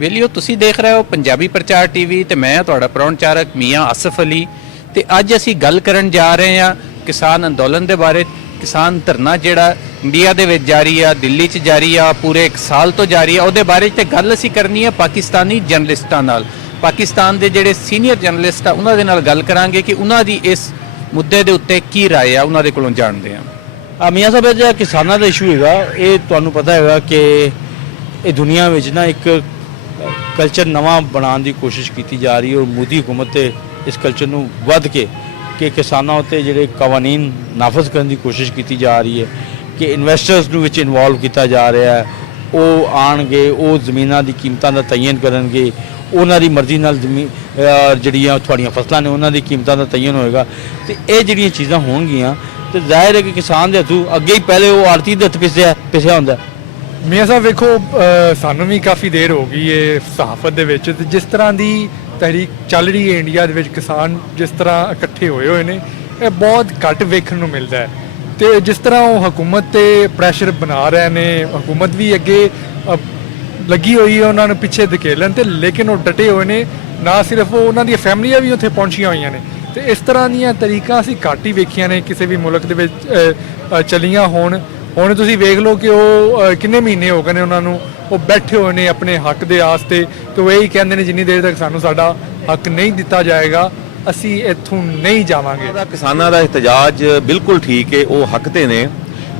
ਵੇਲਿਓ ਤੁਸੀਂ ਦੇਖ ਰਹੇ ਹੋ ਪੰਜਾਬੀ ਪ੍ਰਚਾਰ ਟੀਵੀ ਤੇ ਮੈਂ ਤੁਹਾਡਾ ਪ੍ਰੋਣਚਾਰਕ ਮੀਆਂ ਆਸਫ ਅਲੀ ਤੇ ਅੱਜ ਅਸੀਂ ਗੱਲ ਕਰਨ ਜਾ ਰਹੇ ਹਾਂ ਕਿਸਾਨ ਅੰਦੋਲਨ ਦੇ ਬਾਰੇ। ਕਿਸਾਨ ਧਰਨਾ ਜਿਹੜਾ ਇੰਡੀਆ ਦੇ ਵਿੱਚ ਜਾਰੀ ਆ, ਦਿੱਲੀ 'ਚ ਜਾਰੀ ਆ, ਪੂਰੇ 1 ਸਾਲ ਤੋਂ ਜਾਰੀ ਆ, ਉਹਦੇ ਬਾਰੇ ਤੇ ਗੱਲ ਅਸੀਂ ਕਰਨੀ ਹੈ ਪਾਕਿਸਤਾਨੀ ਜਰਨਲਿਸਟਾਂ ਨਾਲ। ਪਾਕਿਸਤਾਨ ਦੇ ਜਿਹੜੇ ਸੀਨੀਅਰ ਜਰਨਲਿਸਟ ਆ ਉਹਨਾਂ ਦੇ ਨਾਲ ਗੱਲ ਕਰਾਂਗੇ ਕਿ ਉਹਨਾਂ ਦੀ ਇਸ ਮੁੱਦੇ ਦੇ ਉੱਤੇ ਕੀ ਰਾਏ ਆ, ਉਹਨਾਂ ਦੇ ਕੋਲੋਂ ਜਾਣਦੇ ਹਾਂ। ਮੀਆਂ ਸਾਹਿਬ, ਜਿਹੜਾ ਕਿਸਾਨਾਂ ਦਾ ਇਸ਼ੂ ਹੈਗਾ, ਇਹ ਤੁਹਾਨੂੰ ਪਤਾ ਹੈਗਾ ਕਿ ਇਹ ਦੁਨੀਆ ਵਿੱਚ ਨਾ ਇੱਕ ਕਲਚਰ ਨਵਾਂ ਬਣਾਉਣ ਦੀ ਕੋਸ਼ਿਸ਼ ਕੀਤੀ ਜਾ ਰਹੀ ਹੈ ਔਰ ਮੋਦੀ ਹੁਕੂਮਤ ਤੇ ਇਸ ਕਲਚਰ ਨੂੰ ਵੱਧ ਕੇ ਕਿ ਕਿਸਾਨਾਂ ਉੱਤੇ ਜਿਹੜੇ ਕਾਨੂੰਨ ਨਾਫਜ਼ ਕਰਨ ਦੀ ਕੋਸ਼ਿਸ਼ ਕੀਤੀ ਜਾ ਰਹੀ ਹੈ ਕਿ ਇਨਵੈਸਟਰਸ ਨੂੰ ਵਿੱਚ ਇਨਵੋਲਵ ਕੀਤਾ ਜਾ ਰਿਹਾ ਹੈ। ਉਹ ਆਣਗੇ, ਉਹ ਜ਼ਮੀਨਾਂ ਦੀ ਕੀਮਤਾਂ ਦਾ ਤਯਨ ਕਰਨਗੇ, ਉਹਨਾਂ ਦੀ ਮਰਜ਼ੀ ਨਾਲ ਜਿਹੜੀਆਂ ਤੁਹਾਡੀਆਂ ਫਸਲਾਂ ਨੇ ਉਹਨਾਂ ਦੀ ਕੀਮਤਾਂ ਦਾ ਤਯਨ ਹੋਏਗਾ। ਤੇ ਇਹ ਜਿਹੜੀਆਂ ਚੀਜ਼ਾਂ ਹੋਣਗੀਆਂ ਤੇ ਜ਼ਾਹਿਰ ਹੈ ਕਿ ਕਿਸਾਨ ਦੇ ਹੱਥੋਂ ਅੱਗੇ ਹੀ ਪਹਿਲੇ ਉਹ ਆੜਤੀ ਦੇ ਹੱਥ ਪਿਸਿਆ ਹੁੰਦਾ। ਮੀਆਂ ਸਾਹਿਬ ਵੇਖੋ, ਸਾਨੂੰ ਵੀ ਕਾਫੀ ਦੇਰ ਹੋ ਗਈ ਹੈ ਸਹਾਫਤ ਦੇ ਵਿੱਚ, ਤੇ ਜਿਸ ਤਰ੍ਹਾਂ ਦੀ ਤਹਿਰੀਕ ਚੱਲ ਰਹੀ ਹੈ ਇੰਡੀਆ ਦੇ ਵਿੱਚ, ਕਿਸਾਨ ਜਿਸ ਤਰ੍ਹਾਂ ਇਕੱਠੇ ਹੋਏ ਨੇ, ਇਹ ਬਹੁਤ ਘੱਟ ਵੇਖਣ ਨੂੰ ਮਿਲਦਾ ਹੈ। ਤੇ ਜਿਸ ਤਰ੍ਹਾਂ ਉਹ ਹਕੂਮਤ ਤੇ ਪ੍ਰੈਸ਼ਰ ਬਣਾ ਰਹੇ ਨੇ, ਹਕੂਮਤ ਵੀ ਅੱਗੇ ਲੱਗੀ ਹੋਈ ਹੈ ਉਹਨਾਂ ਨੂੰ ਪਿੱਛੇ ਧਕੇਲਣ ਤੇ, ਲੇਕਿਨ ਉਹ ਡਟੇ ਹੋਏ ਨੇ। ਨਾ ਸਿਰਫ ਉਹ, ਉਹਨਾਂ ਦੀਆਂ ਫੈਮਲੀਆਂ ਵੀ ਉੱਥੇ ਪਹੁੰਚੀਆਂ ਹੋਈਆਂ ਨੇ। ਤੇ ਇਸ ਤਰ੍ਹਾਂ ਦੀਆਂ ਤਰੀਕਾਂ ਅਸੀਂ ਘੱਟ ਹੀ ਵੇਖੀਆਂ ਨੇ ਕਿਸੇ ਵੀ ਮੁਲਕ ਦੇ ਵਿੱਚ ਚੱਲੀਆਂ ਹੋਣ। ਹੁਣ ਤੁਸੀਂ ਵੇਖ ਲਓ ਕਿ ਉਹ ਕਿੰਨੇ ਮਹੀਨੇ ਹੋ ਗਏ ਨੇ ਉਹਨਾਂ ਨੂੰ, ਉਹ ਬੈਠੇ ਹੋਏ ਨੇ ਆਪਣੇ ਹੱਕ ਦੇ ਆਸਤੇ। ਤੇ ਉਹ ਇਹੀ ਕਹਿੰਦੇ ਨੇ ਜਿੰਨੀ ਦੇਰ ਤੱਕ ਸਾਨੂੰ ਸਾਡਾ ਹੱਕ ਨਹੀਂ ਦਿੱਤਾ ਜਾਏਗਾ ਅਸੀਂ ਇੱਥੋਂ ਨਹੀਂ ਜਾਵਾਂਗੇ। ਕਿਸਾਨਾਂ ਦਾ ਇhtਜਾਜ ਬਿਲਕੁਲ ਠੀਕ ਹੈ, ਉਹ ਹੱਕ ਤੇ ਨੇ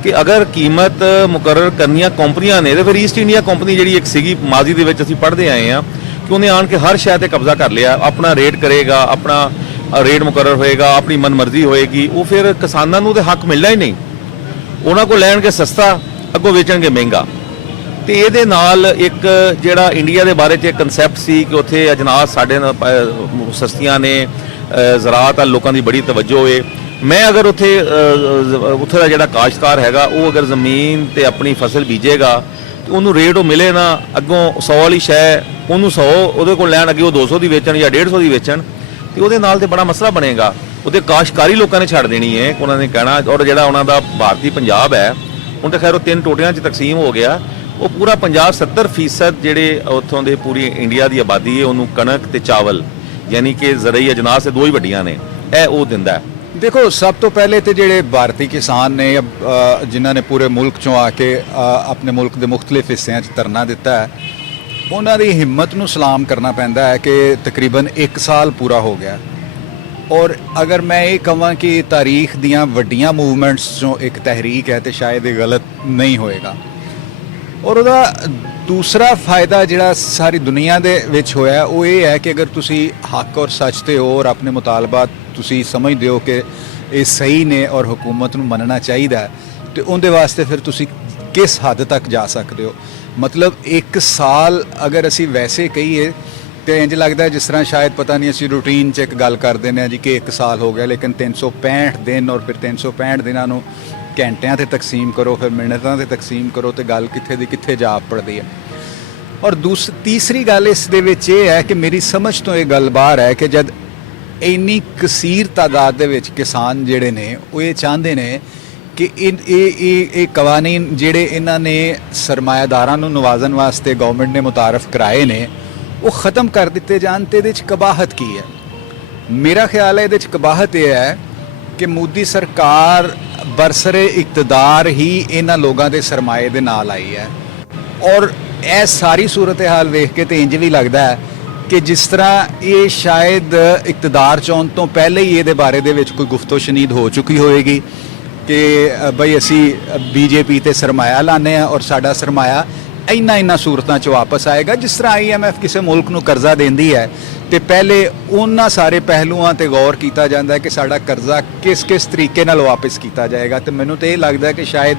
ਕਿ ਅਗਰ ਕੀਮਤ ਮੁਕਰਰ ਕਰਨੀਆਂ ਕੰਪਨੀਆਂ ਨੇ ਤੇ ਫਿਰ ਈਸਟ ਇੰਡੀਆ ਕੰਪਨੀ ਜਿਹੜੀ ਇੱਕ ਸੀਗੀ ਮਾਜ਼ੀ ਦੇ ਵਿੱਚ ਅਸੀਂ ਪੜ੍ਹਦੇ ਆਏ ਹਾਂ ਕਿ ਉਹਨੇ ਆਣ ਕੇ ਹਰ ਸ਼ੈ ਤੇ ਕਬਜ਼ਾ ਕਰ ਲਿਆ, ਆਪਣਾ ਰੇਟ ਕਰੇਗਾ, ਆਪਣਾ ਰੇਟ ਮੁਕਰਰ ਹੋਏਗਾ, ਆਪਣੀ ਮਨਮਰਜ਼ੀ ਹੋਏਗੀ। ਉਹ ਫਿਰ ਕਿਸਾਨਾਂ ਨੂੰ ਤੇ ਹੱਕ ਮਿਲਣਾ ਹੀ ਨਹੀਂ। ਉਹਨਾਂ ਕੋਲ ਲੈਣਗੇ ਸਸਤਾ, ਅੱਗੋਂ ਵੇਚਣਗੇ ਮਹਿੰਗਾ। ਤੇ ਇਹਦੇ ਨਾਲ ਇੱਕ ਜਿਹੜਾ ਇੰਡੀਆ ਦੇ ਬਾਰੇ 'ਚ ਇੱਕ ਕਨਸੈਪਟ ਸੀ ਕਿ ਉੱਥੇ ਅਜਨਾਸ ਸਾਡੇ ਨਾਲ ਸਸਤੀਆਂ ਨੇ, ਜ਼ਰਾਅਤ ਆ ਲੋਕਾਂ ਦੀ ਬੜੀ ਤਵੱਜੋ ਹੈ। ਮੈਂ ਅਗਰ ਉੱਥੇ ਦਾ ਜਿਹੜਾ ਕਾਸ਼ਤਕਾਰ ਹੈਗਾ ਉਹ ਅਗਰ ਜ਼ਮੀਨ ਤੇ ਆਪਣੀ ਫਸਲ ਬੀਜੇਗਾ ਤੇ ਉਹਨੂੰ ਰੇਟ ਉਹ ਮਿਲੇ ਨਾ, ਅੱਗੋਂ 100 ਵਾਲੀ ਸ਼ੈ ਉਹਨੂੰ 100 ਉਹਦੇ ਕੋਲ ਲੈਣ, ਅੱਗੇ ਉਹ 200 ਦੀ ਵੇਚਣ ਜਾਂ 150 ਦੀ ਵੇਚਣ, ਤੇ ਉਹਦੇ ਨਾਲ ਤੇ ਬੜਾ ਮਸਲਾ ਬਣੇਗਾ। ਉਹਦੇ ਕਾਸ਼ਤਕਾਰੀ ਲੋਕਾਂ ਨੇ ਛੱਡ ਦੇਣੀ ਹੈ, ਉਹਨਾਂ ਨੇ ਕਹਿਣਾ। ਔਰ ਜਿਹੜਾ ਉਹਨਾਂ ਦਾ ਭਾਰਤੀ ਪੰਜਾਬ ਹੈ ਹੁਣ ਤਾਂ ਖੈਰ ਉਹ 3 ਟੋਟਿਆਂ 'ਚ ਤਕਸੀਮ ਹੋ ਗਿਆ। ਉਹ ਪੂਰਾ ਪੰਜਾਬ 70% ਜਿਹੜੇ ਉੱਥੋਂ ਦੇ ਪੂਰੀ ਇੰਡੀਆ ਦੀ ਆਬਾਦੀ ਹੈ ਉਹਨੂੰ ਕਣਕ ਤੇ ਚਾਵਲ ਯਾਨੀ ਕਿ ਜ਼ਰਈ ਅਜਨਾਸ ਇਹ ਦੋ ਹੀ ਵੱਡੀਆਂ ਨੇ, ਇਹ ਉਹ ਦਿੰਦਾ ਹੈ। ਦੇਖੋ, ਸਭ ਤੋਂ ਪਹਿਲੇ ਤੇ ਜਿਹੜੇ ਭਾਰਤੀ ਕਿਸਾਨ ਨੇ ਜਿਨ੍ਹਾਂ ਨੇ ਪੂਰੇ ਮੁਲਕ 'ਚੋਂ ਆ ਕੇ ਆਪਣੇ ਮੁਲਕ ਦੇ ਮੁਖਤਲਿਫ ਹਿੱਸਿਆਂ 'ਚ ਧਰਨਾ ਦਿੱਤਾ ਹੈ, ਉਹਨਾਂ ਦੀ ਹਿੰਮਤ ਨੂੰ ਸਲਾਮ ਕਰਨਾ ਪੈਂਦਾ ਹੈ ਕਿ ਤਕਰੀਬਨ 1 ਸਾਲ ਪੂਰਾ ਹੋ ਗਿਆ। ਔਰ ਅਗਰ ਮੈਂ ਇਹ ਕਹਾਂ ਕਿ ਤਾਰੀਖ ਦੀਆਂ ਵੱਡੀਆਂ ਮੂਵਮੈਂਟਸ 'ਚੋਂ ਇੱਕ ਤਹਿਰੀਕ ਹੈ ਤੇ ਸ਼ਾਇਦ ਇਹ ਗਲਤ ਨਹੀਂ ਹੋਏਗਾ। ਔਰ ਉਹਦਾ ਦੂਸਰਾ ਫਾਇਦਾ ਜਿਹੜਾ ਸਾਰੀ ਦੁਨੀਆ ਦੇ ਵਿੱਚ ਹੋਇਆ ਉਹ ਇਹ ਹੈ ਕਿ ਅਗਰ ਤੁਸੀਂ ਹੱਕ ਔਰ ਸੱਚ ਤੇ ਹੋ ਔਰ ਆਪਣੇ ਮੁਤਾਲਬਾਤ ਤੁਸੀਂ ਸਮਝਦੇ ਹੋ ਕਿ ਇਹ ਸਹੀ ਨੇ ਔਰ ਹੁਕੂਮਤ ਨੂੰ ਮੰਨਣਾ ਚਾਹੀਦਾ ਤੇ ਉਹਦੇ ਵਾਸਤੇ ਫਿਰ ਤੁਸੀਂ ਕਿਸ ਹੱਦ ਤੱਕ ਜਾ ਸਕਦੇ ਹੋ। ਮਤਲਬ 1 ਸਾਲ ਅਗਰ ਅਸੀਂ ਵੈਸੇ ਕਹੀਏ ਤੇ ਇੰਜ ਲੱਗਦਾ ਜਿਸ ਤਰ੍ਹਾਂ ਸ਼ਾਇਦ ਪਤਾ ਨਹੀਂ ਅਸੀਂ ਰੂਟੀਨ 'ਚ ਇੱਕ ਗੱਲ ਕਰਦੇ ਨੇ ਜੀ ਕਿ 1 ਸਾਲ ਹੋ ਗਿਆ, ਲੇਕਿਨ 365 ਦਿਨ ਔਰ ਫਿਰ 365 ਦਿਨਾਂ ਨੂੰ ਘੰਟਿਆਂ ਤੇ ਤਕਸੀਮ ਕਰੋ, ਫਿਰ ਮਿੰਟਾਂ ਤੇ ਤਕਸੀਮ ਕਰੋ ਤੇ ਗੱਲ ਕਿੱਥੇ ਦੀ ਕਿੱਥੇ ਜਾ ਪੜਦੀ ਹੈ। ਔਰ ਤੀਸਰੀ ਗੱਲ ਇਸ ਦੇ ਵਿੱਚ ਇਹ ਹੈ ਕਿ ਮੇਰੀ ਸਮਝ ਤੋਂ ਇਹ ਗੱਲ ਬਾਹਰ ਹੈ ਕਿ ਜਦ ਇੰਨੀ ਕਸੀਰ ਤਾਦਾਦ ਦੇ ਵਿੱਚ ਕਿਸਾਨ ਜਿਹੜੇ ਨੇ ਉਹ ਇਹ ਚਾਹੁੰਦੇ ਨੇ ਕਿ ਇਹ ਕਾਨੂੰਨ ਜਿਹੜੇ ਇਹਨਾਂ ਨੇ ਸਰਮਾਇਆਦਾਰਾਂ ਨੂੰ ਨਵਾਜ਼ਣ ਵਾਸਤੇ ਗਵਰਨਮੈਂਟ ਨੇ ਮੁਤਾਰਫ ਕਰਾਏ ਨੇ ਉਹ ਖਤਮ ਕਰ ਦਿੱਤੇ ਜਾਣ, ਤੇ ਇਹਦੇ 'ਚ ਕਬਾਹਤ ਕੀ ਹੈ? ਮੇਰਾ ਖਿਆਲ ਹੈ ਇਹਦੇ 'ਚ ਕਬਾਹਤ ਇਹ ਹੈ ਕਿ ਮੋਦੀ ਸਰਕਾਰ ਬਰਸਰੇ ਇਕਤਦਾਰ ਹੀ ਇਹਨਾਂ ਲੋਕਾਂ ਦੇ ਸਰਮਾਏ ਦੇ ਨਾਲ ਆਈ ਹੈ। ਔਰ ਇਹ ਸਾਰੀ ਸੂਰਤ ਹਾਲ ਵੇਖ ਕੇ ਤੇ ਇੰਜ ਵੀ ਲੱਗਦਾ ਹੈ ਕਿ ਜਿਸ ਤਰ੍ਹਾਂ ਇਹ ਸ਼ਾਇਦ ਇਕਤਦਾਰ 'ਚ ਆਉਣ ਤੋਂ ਪਹਿਲੇ ਹੀ ਇਹਦੇ ਬਾਰੇ ਦੇ ਵਿੱਚ ਕੋਈ ਗੁਫ਼ਤੋ ਸ਼ਨੀਦ ਹੋ ਚੁੱਕੀ ਹੋਏਗੀ ਕਿ ਬਈ ਅਸੀਂ BJP ਤੇ ਸਰਮਾਇਆ ਲਾਉਂਦੇ ਹਾਂ ਔਰ ਸਾਡਾ ਸਰਮਾਇਆ ਇੰਨਾ ਸੂਰਤਾਂ 'ਚ ਵਾਪਸ ਆਏਗਾ। ਜਿਸ ਤਰ੍ਹਾਂ IMF ਕਿਸੇ ਮੁਲਕ ਨੂੰ ਕਰਜ਼ਾ ਦਿੰਦੀ ਹੈ ਤੇ ਪਹਿਲੇ ਉਹਨਾਂ ਸਾਰੇ ਪਹਿਲੂਆਂ ਤੇ ਗੌਰ ਕੀਤਾ ਜਾਂਦਾ ਹੈ ਕਿ ਸਾਡਾ ਕਰਜ਼ਾ ਕਿਸ ਤਰੀਕੇ ਨਾਲ ਵਾਪਸ ਕੀਤਾ ਜਾਏਗਾ। ਤੇ ਮੈਨੂੰ ਤਾਂ ਇਹ ਲੱਗਦਾ ਕਿ ਸ਼ਾਇਦ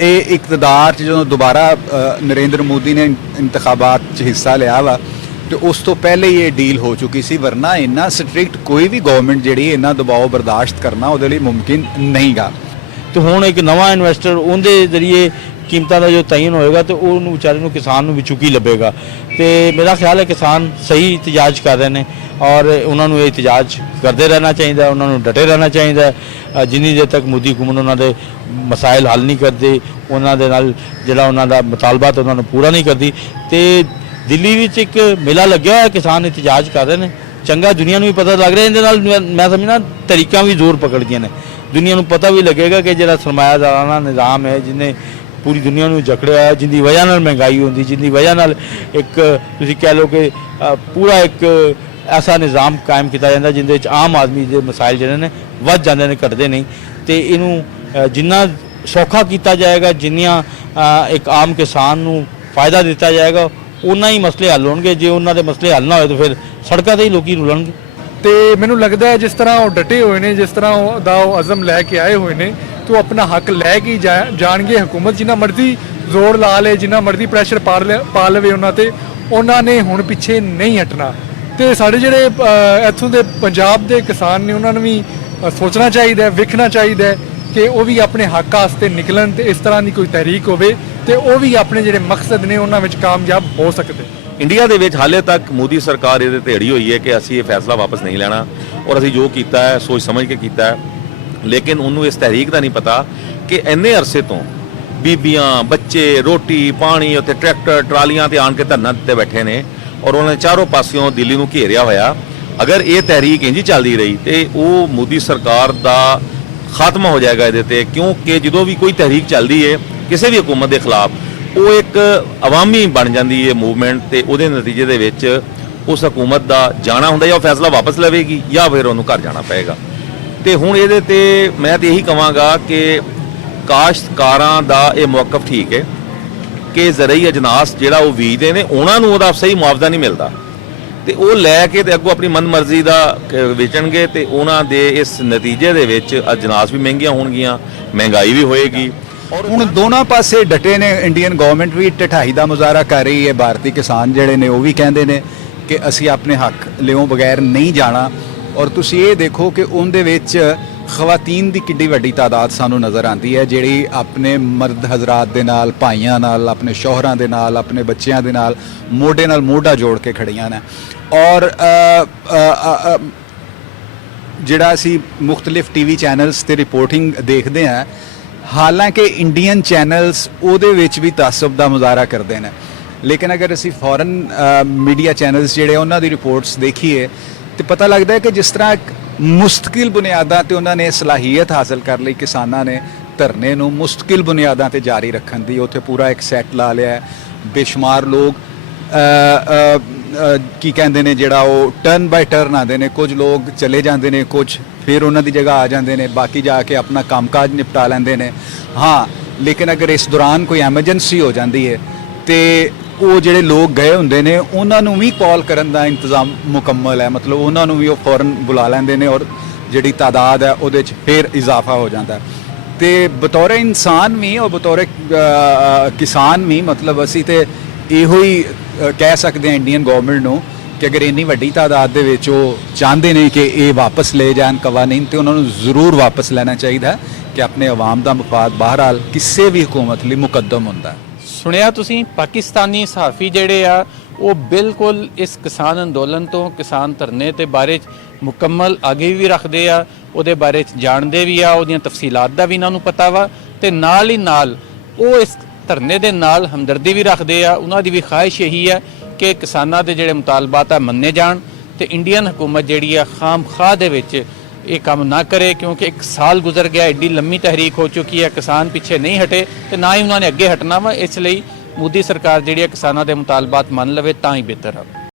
ਇਹ ਇਕਤਦਾਰ 'ਚ ਜਦੋਂ ਦੁਬਾਰਾ ਨਰਿੰਦਰ ਮੋਦੀ ਨੇ ਇੰਤਖਾਬਾਤ 'ਚ ਹਿੱਸਾ ਲਿਆ ਵਾ ਤੇ ਉਸ ਤੋਂ ਪਹਿਲੇ ਹੀ ਇਹ ਡੀਲ ਹੋ ਚੁੱਕੀ ਸੀ। ਵਰਨਾ ਇੰਨਾ ਸਟ੍ਰਿਕਟ ਕੋਈ ਵੀ ਗਵਰਨਮੈਂਟ ਜਿਹੜੀ ਇੰਨਾ ਦਬਾਅ ਬਰਦਾਸ਼ਤ ਕਰਨਾ ਉਹਦੇ ਲਈ ਮੁਮਕਿਨ ਨਹੀਂ ਗਾ। ਤੇ ਹੁਣ ਇੱਕ ਨਵਾਂ ਇਨਵੈਸਟਰ ਉਹਦੇ ਜ਼ਰੀਏ ਕੀਮਤਾਂ ਦਾ ਜੋ ਤਯਨ ਹੋਏਗਾ ਤੇ ਉਹਨੂੰ ਵਿਚਾਰੇ ਨੂੰ ਕਿਸਾਨ ਨੂੰ ਵਿੱਚੋਂ ਕੀ ਲੱਭੇਗਾ। ਤੇ ਮੇਰਾ ਖਿਆਲ ਹੈ ਕਿਸਾਨ ਸਹੀ ਇhtਜਾਜ ਕਰ ਰਹੇ ਨੇ ਔਰ ਉਹਨਾਂ ਨੂੰ ਇਹ ਇhtਜਾਜ ਕਰਦੇ ਰਹਿਣਾ ਚਾਹੀਦਾ, ਉਹਨਾਂ ਨੂੰ ਡਟੇ ਰਹਿਣਾ ਚਾਹੀਦਾ। ਜਿੰਨੀ ਦੇਰ ਤੱਕ ਮੋਦੀ ਹੁਕੂਮਤ ਉਹਨਾਂ ਦੇ ਮਸਾਇਲ ਹੱਲ ਨਹੀਂ ਕਰਦੇ, ਉਹਨਾਂ ਦੇ ਨਾਲ ਜਿਹੜਾ ਉਹਨਾਂ ਦਾ ਮੁਤਾਲਬਾਤ ਉਹਨਾਂ ਨੂੰ ਪੂਰਾ ਨਹੀਂ ਕਰਦੀ ਤੇ ਦਿੱਲੀ ਵਿੱਚ ਇੱਕ ਮੇਲਾ ਲੱਗਿਆ ਹੋਇਆ, ਕਿਸਾਨ ਇਤਜਾਜ ਕਰ ਰਹੇ ਨੇ, ਚੰਗਾ, ਦੁਨੀਆ ਨੂੰ ਵੀ ਪਤਾ ਲੱਗ ਰਿਹਾ। ਇਹਦੇ ਨਾਲ ਮੈਂ ਸਮਝਣਾ ਤਰੀਕਾਂ ਵੀ ਜ਼ੋਰ ਪਕੜਦੀਆਂ ਨੇ, ਦੁਨੀਆ ਨੂੰ ਪਤਾ ਵੀ ਲੱਗੇਗਾ ਕਿ ਜਿਹੜਾ ਸਰਮਾਇਆਦਾਰਾਨਾ ਨਿਜ਼ਾਮ ਹੈ ਜਿਹਨੇ ਪੂਰੀ ਦੁਨੀਆ ਨੂੰ ਜਕੜਿਆ ਹੈ, ਜਿੰਦੀ ਵਜ੍ਹਾ ਨਾਲ ਮਹਿੰਗਾਈ ਹੁੰਦੀ, ਜਿੰਦੀ ਵਜ੍ਹਾ ਨਾਲ ਇੱਕ ਤੁਸੀਂ ਕਹਿ ਲਓ ਕਿ ਪੂਰਾ ਇੱਕ ਐਸਾ ਨਿਜ਼ਾਮ ਕਾਇਮ ਕੀਤਾ ਜਾਂਦਾ ਜਿਹਦੇ ਵਿੱਚ ਆਮ ਆਦਮੀ ਦੇ ਮਸਾਇਲ ਜਿਹੜੇ ਨੇ ਵੱਧ ਜਾਂਦੇ ਨੇ, ਘਟਦੇ ਨਹੀਂ। ਤੇ ਇਹਨੂੰ ਜਿੰਨਾ ਸੌਖਾ ਕੀਤਾ ਜਾਏਗਾ, ਜਿੰਨੀਆਂ ਇੱਕ ਆਮ ਕਿਸਾਨ ਨੂੰ ਫਾਇਦਾ ਦਿੱਤਾ ਜਾਏਗਾ, ਉਨਾ ਹੀ ਮਸਲੇ ਹੱਲ ਹੋਣਗੇ। ਜੇ ਉਹਨਾਂ ਦੇ ਮਸਲੇ ਹੱਲ ਨਾ ਹੋਏ ਤਾਂ ਫਿਰ ਸੜਕਾਂ ਤੇ ਹੀ ਲੋਕੀ ਰੁਲਣਗੇ। ਤੇ ਮੈਨੂੰ ਲੱਗਦਾ ਹੈ ਜਿਸ ਤਰ੍ਹਾਂ ਉਹ ਡਟੇ ਹੋਏ ਨੇ, ਜਿਸ ਤਰ੍ਹਾਂ ਉਹ ਅਜ਼ਮ ਲੈ ਕੇ ਆਏ ਹੋਏ ਨੇ, ਤੇ ਉਹ ਆਪਣਾ ਹੱਕ ਲੈ ਕੇ ਜਾਣਗੇ। ਹਕੂਮਤ ਜਿੰਨਾ ਮਰਜ਼ੀ ਜ਼ੋਰ ਲਾ ਲੇ, ਜਿੰਨਾ ਮਰਜ਼ੀ ਪ੍ਰੈਸ਼ਰ ਪਾ ਲਵੇ ਉਹਨਾਂ ਤੇ, ਉਹਨਾਂ ਨੇ ਹੁਣ ਪਿੱਛੇ ਨਹੀਂ ਹਟਣਾ। ਤੇ ਸਾਡੇ ਜਿਹੜੇ ਇੱਥੋਂ ਦੇ ਪੰਜਾਬ ਦੇ ਕਿਸਾਨ ਨੇ, ਉਹਨਾਂ ਨੂੰ ਵੀ ਸੋਚਣਾ ਚਾਹੀਦਾ, ਵੇਖਣਾ ਚਾਹੀਦਾ ਕਿ ਉਹ ਵੀ ਆਪਣੇ ਹੱਕ ਵਾਸਤੇ ਨਿਕਲਣ, ਤੇ ਇਸ ਤਰ੍ਹਾਂ ਦੀ ਕੋਈ ਤਹਿਰੀਕ ਹੋਵੇ ਤੇ ਉਹ ਵੀ ਆਪਣੇ ਜਿਹੜੇ ਮਕਸਦ ਨੇ ਉਹਨਾਂ ਵਿੱਚ ਕਾਮਯਾਬ ਹੋ ਸਕਦੇ। ਇੰਡੀਆ ਦੇ ਵਿੱਚ ਹਾਲੇ ਤੱਕ ਮੋਦੀ ਸਰਕਾਰ ਇਹਦੇ ਤੇ ਅੜੀ ਹੋਈ ਹੈ ਕਿ ਅਸੀਂ ਇਹ ਫੈਸਲਾ ਵਾਪਸ ਨਹੀਂ ਲੈਣਾ, ਔਰ ਅਸੀਂ ਜੋ ਕੀਤਾ ਹੈ ਸੋਚ ਸਮਝ ਕੇ ਕੀਤਾ ਹੈ। ਲੇਕਿਨ ਉਹਨੂੰ ਇਸ ਤਹਿਰੀਕ ਦਾ ਨਹੀਂ ਪਤਾ ਕਿ ਇੰਨੇ ਅਰਸੇ ਤੋਂ ਬੀਬੀਆਂ, ਬੱਚੇ, ਰੋਟੀ ਪਾਣੀ, ਉੱਥੇ ਟਰੈਕਟਰ ਟਰਾਲੀਆਂ ਤੇ ਆਣ ਕੇ ਧਰਨਾ ਦਿੱਤੇ ਬੈਠੇ ਨੇ, ਔਰ ਉਹਨਾਂ ਨੇ ਚਾਰੋਂ ਪਾਸਿਓਂ ਦਿੱਲੀ ਨੂੰ ਘੇਰਿਆ ਹੋਇਆ। ਅਗਰ ਇਹ ਤਹਿਰੀਕ ਇੰਝ ਹੀ ਚੱਲਦੀ ਰਹੀ ਤੇ ਉਹ ਮੋਦੀ ਸਰਕਾਰ ਦਾ ਖਾਤਮਾ ਹੋ ਜਾਏਗਾ ਇਹਦੇ ਤੇ, ਕਿਉਂਕਿ ਜਦੋਂ ਵੀ ਕੋਈ ਤਹਿਰੀਕ ਚੱਲਦੀ ਹੈ ਕਿਸੇ ਵੀ ਹਕੂਮਤ ਦੇ ਖਿਲਾਫ, ਉਹ ਇੱਕ ਅਵਾਮੀ ਬਣ ਜਾਂਦੀ ਹੈ ਮੂਵਮੈਂਟ, ਤੇ ਉਹਦੇ ਨਤੀਜੇ ਦੇ ਵਿੱਚ ਉਸ ਹਕੂਮਤ ਦਾ ਜਾਣਾ ਹੁੰਦਾ, ਜਾਂ ਉਹ ਫੈਸਲਾ ਵਾਪਸ ਲਵੇਗੀ ਜਾਂ ਫਿਰ ਉਹਨੂੰ ਘਰ ਜਾਣਾ ਪਏਗਾ। ਤੇ ਹੁਣ ਇਹਦੇ ਤੇ ਮੈਂ ਤੇ ਇਹੀ ਕਹਾਂਗਾ ਕਿ ਕਾਸ਼ਤਕਾਰਾਂ ਦਾ ਇਹ ਮੌਕਫ ਠੀਕ ਹੈ ਕਿ ਜ਼ਰਈ ਅਜਨਾਸ ਜਿਹੜਾ ਉਹ ਬੀਜਦੇ ਨੇ, ਉਹਨਾਂ ਨੂੰ ਉਹਦਾ ਸਹੀ ਮੁਆਵਜ਼ਾ ਨਹੀਂ ਮਿਲਦਾ, ਤੇ ਉਹ ਲੈ ਕੇ ਤੇ ਅੱਗੋਂ ਆਪਣੀ ਮਨਮਰਜ਼ੀ ਦਾ ਵੇਚਣਗੇ, ਤੇ ਉਹਨਾਂ ਦੇ ਇਸ ਨਤੀਜੇ ਦੇ ਵਿੱਚ ਅਜਨਾਸ ਵੀ ਮਹਿੰਗੀਆਂ ਹੋਣਗੀਆਂ, ਮਹਿੰਗਾਈ ਵੀ ਹੋਏਗੀ। ਔਰ ਹੁਣ ਦੋਨਾਂ ਪਾਸੇ ਡਟੇ ਨੇ। ਇੰਡੀਅਨ ਗਵਰਨਮੈਂਟ ਵੀ ਢਿਠਾਈ ਦਾ ਮੁਜ਼ਾਹਰਾ ਕਰ ਰਹੀ ਹੈ, ਭਾਰਤੀ ਕਿਸਾਨ ਜਿਹੜੇ ਨੇ ਉਹ ਵੀ ਕਹਿੰਦੇ ਨੇ ਕਿ ਅਸੀਂ ਆਪਣੇ ਹੱਕ ਲਿਓ ਬਗੈਰ ਨਹੀਂ ਜਾਣਾ। ਔਰ ਤੁਸੀਂ ਇਹ ਦੇਖੋ ਕਿ ਉਹਦੇ ਵਿੱਚ ਖਵਾਤੀਨ ਦੀ ਕਿੱਡੀ ਵੱਡੀ ਤਾਦਾਦ ਸਾਨੂੰ ਨਜ਼ਰ ਆਉਂਦੀ ਹੈ, ਜਿਹੜੀ ਆਪਣੇ ਮਰਦ ਹਜ਼ਰਾਤ ਦੇ ਨਾਲ, ਭਾਈਆਂ ਨਾਲ, ਆਪਣੇ ਸ਼ੌਹਰਾਂ ਦੇ ਨਾਲ, ਆਪਣੇ ਬੱਚਿਆਂ ਦੇ ਨਾਲ ਮੋਢੇ ਨਾਲ ਮੋਢਾ ਜੋੜ ਕੇ ਖੜੀਆਂ ਨੇ। ਔਰ ਜਿਹੜਾ ਅਸੀਂ ਮੁਖਤਲਿਫ ਟੀਵੀ ਚੈਨਲਸ ਤੇ ਰਿਪੋਰਟਿੰਗ ਦੇਖਦੇ ਹਾਂ, ਹਾਲਾਂਕਿ ਇੰਡੀਅਨ ਚੈਨਲਸ ਉਹਦੇ ਵਿੱਚ ਵੀ ਤਾਸਬ ਦਾ ਮੁਜ਼ਾਹਰਾ ਕਰਦੇ ਨੇ, ਲੇਕਿਨ ਅਗਰ ਅਸੀਂ ਫੋਰਨ ਮੀਡੀਆ ਚੈਨਲਸ ਜਿਹੜੇ ਉਹਨਾਂ ਦੀ ਰਿਪੋਰਟਸ ਦੇਖੀਏ ਤੇ ਪਤਾ ਲੱਗਦਾ ਹੈ ਕਿ ਜਿਸ ਤਰ੍ਹਾਂ ਮੁਸਤਕਿਲ ਬੁਨਿਆਦਾਂ ਤੇ ਉਹਨਾਂ ਨੇ ਸਲਾਹੀਅਤ ਹਾਸਲ ਕਰ ਲਈ, ਕਿਸਾਨਾਂ ਨੇ ਧਰਨੇ ਨੂੰ ਮੁਸਤਕਿਲ ਬੁਨਿਆਦਾਂ ਤੇ ਜਾਰੀ ਰੱਖਣ ਦੀ ਉੱਥੇ ਪੂਰਾ ਇੱਕ ਸੈੱਟ ਲਾ ਲਿਆ ਹੈ। ਬੇਸ਼ੁਮਾਰ ਲੋਕ ਕੀ ਕਹਿੰਦੇ ਨੇ, ਜਿਹੜਾ ਉਹ ਟਰਨ ਬਾਈ ਟਰਨ ਆਉਂਦੇ ਨੇ, ਕੁਝ ਲੋਕ ਚਲੇ ਜਾਂਦੇ ਨੇ, ਕੁਝ ਫਿਰ ਉਹਨਾਂ ਦੀ ਜਗ੍ਹਾ ਆ ਜਾਂਦੇ ਨੇ, ਬਾਕੀ ਜਾ ਕੇ ਆਪਣਾ ਕੰਮਕਾਜ ਨਿਪਟਾ ਲੈਂਦੇ ਨੇ। ਹਾਂ, ਲੇਕਿਨ ਅਗਰ ਇਸ ਦੌਰਾਨ ਕੋਈ ਐਮਰਜੈਂਸੀ ਹੋ ਜਾਂਦੀ ਹੈ ਤੇ ਉਹ ਜਿਹੜੇ ਲੋਕ ਗਏ ਹੁੰਦੇ ਨੇ ਉਹਨਾਂ ਨੂੰ ਵੀ ਕਾਲ ਕਰਨ ਦਾ ਇੰਤਜ਼ਾਮ ਮੁਕੰਮਲ ਹੈ, ਮਤਲਬ ਉਹਨਾਂ ਨੂੰ ਵੀ ਉਹ ਫੌਰਨ ਬੁਲਾ ਲੈਂਦੇ ਨੇ, ਔਰ ਜਿਹੜੀ ਤਾਦਾਦ ਹੈ ਉਹਦੇ 'ਚ ਫਿਰ ਇਜ਼ਾਫਾ ਹੋ ਜਾਂਦਾ। ਤੇ ਬਤੌਰ ਇਨਸਾਨ ਵੀ ਔਰ ਬਤੌਰ ਕਿਸਾਨ ਵੀ, ਮਤਲਬ ਅਸੀਂ ਤੇ ਇਹੋ ਹੀ ਕਹਿ ਸਕਦੇ ਹਾਂ ਇੰਡੀਅਨ ਗਵਰਨਮੈਂਟ ਨੂੰ ਕਿ ਅਗਰ ਇੰਨੀ ਵੱਡੀ ਤਾਦਾਦ ਦੇ ਵਿੱਚ ਉਹ ਚਾਹੁੰਦੇ ਨੇ ਕਿ ਇਹ ਵਾਪਸ ਲੈ ਜਾਣ ਕਵਾਨੀਨ, ਤੇ ਉਹਨਾਂ ਨੂੰ ਜ਼ਰੂਰ ਵਾਪਸ ਲੈਣਾ ਚਾਹੀਦਾ ਕਿ ਆਪਣੇ ਆਵਾਮ ਦਾ ਮਫਾਦ ਬਹਰਹਾਲ ਕਿਸੇ ਵੀ ਹਕੂਮਤ ਲਈ ਮੁਕੱਦਮ ਹੁੰਦਾ। ਸੁਣਿਆ ਤੁਸੀਂ, ਪਾਕਿਸਤਾਨੀ ਸਹਾਫੀ ਜਿਹੜੇ ਆ ਉਹ ਬਿਲਕੁਲ ਇਸ ਕਿਸਾਨ ਅੰਦੋਲਨ ਤੋਂ, ਕਿਸਾਨ ਧਰਨੇ ਤੇ ਬਾਰੇ 'ਚ ਮੁਕੰਮਲ ਆਗੇ ਵੀ ਰੱਖਦੇ ਆ, ਉਹਦੇ ਬਾਰੇ 'ਚ ਜਾਣਦੇ ਵੀ ਆ, ਉਹਦੀਆਂ ਤਫਸੀਲਾਤ ਦਾ ਵੀ ਇਹਨਾਂ ਨੂੰ ਪਤਾ ਵਾ, ਤੇ ਨਾਲ ਹੀ ਨਾਲ ਉਹ ਇਸ ਧਰਨੇ ਦੇ ਨਾਲ ਹਮਦਰਦੀ ਵੀ ਰੱਖਦੇ ਆ। ਉਹਨਾਂ ਦੀ ਵੀ ਖਾਹਿਸ਼ ਇਹੀ ਹੈ ਕਿ ਕਿਸਾਨਾਂ ਦੇ ਜਿਹੜੇ ਮੁਤਾਲਬਾਤ ਆ ਮੰਨੇ ਜਾਣ, ਤੇ ਇੰਡੀਅਨ ਹਕੂਮਤ ਜਿਹੜੀ ਆ ਖਾਮਖਾਹ ਦੇ ਵਿੱਚ ਇਹ ਕੰਮ ਨਾ ਕਰੇ, ਕਿਉਂਕਿ 1 ਸਾਲ ਗੁਜ਼ਰ ਗਿਆ, ਐਡੀ ਲੰਮੀ ਤਹਿਰੀਕ ਹੋ ਚੁੱਕੀ ਹੈ, ਕਿਸਾਨ ਪਿੱਛੇ ਨਹੀਂ ਹਟੇ ਤੇ ਨਾ ਹੀ ਉਹਨਾਂ ਨੇ ਅੱਗੇ ਹਟਣਾ ਵਾ। ਇਸ ਲਈ ਮੋਦੀ ਸਰਕਾਰ ਜਿਹੜੀ ਹੈ ਕਿਸਾਨਾਂ ਦੇ ਮੁਤਾਲਬਾਤ ਮੰਨ ਲਵੇ ਤਾਂ ਹੀ ਬਿਹਤਰ ਹੈ।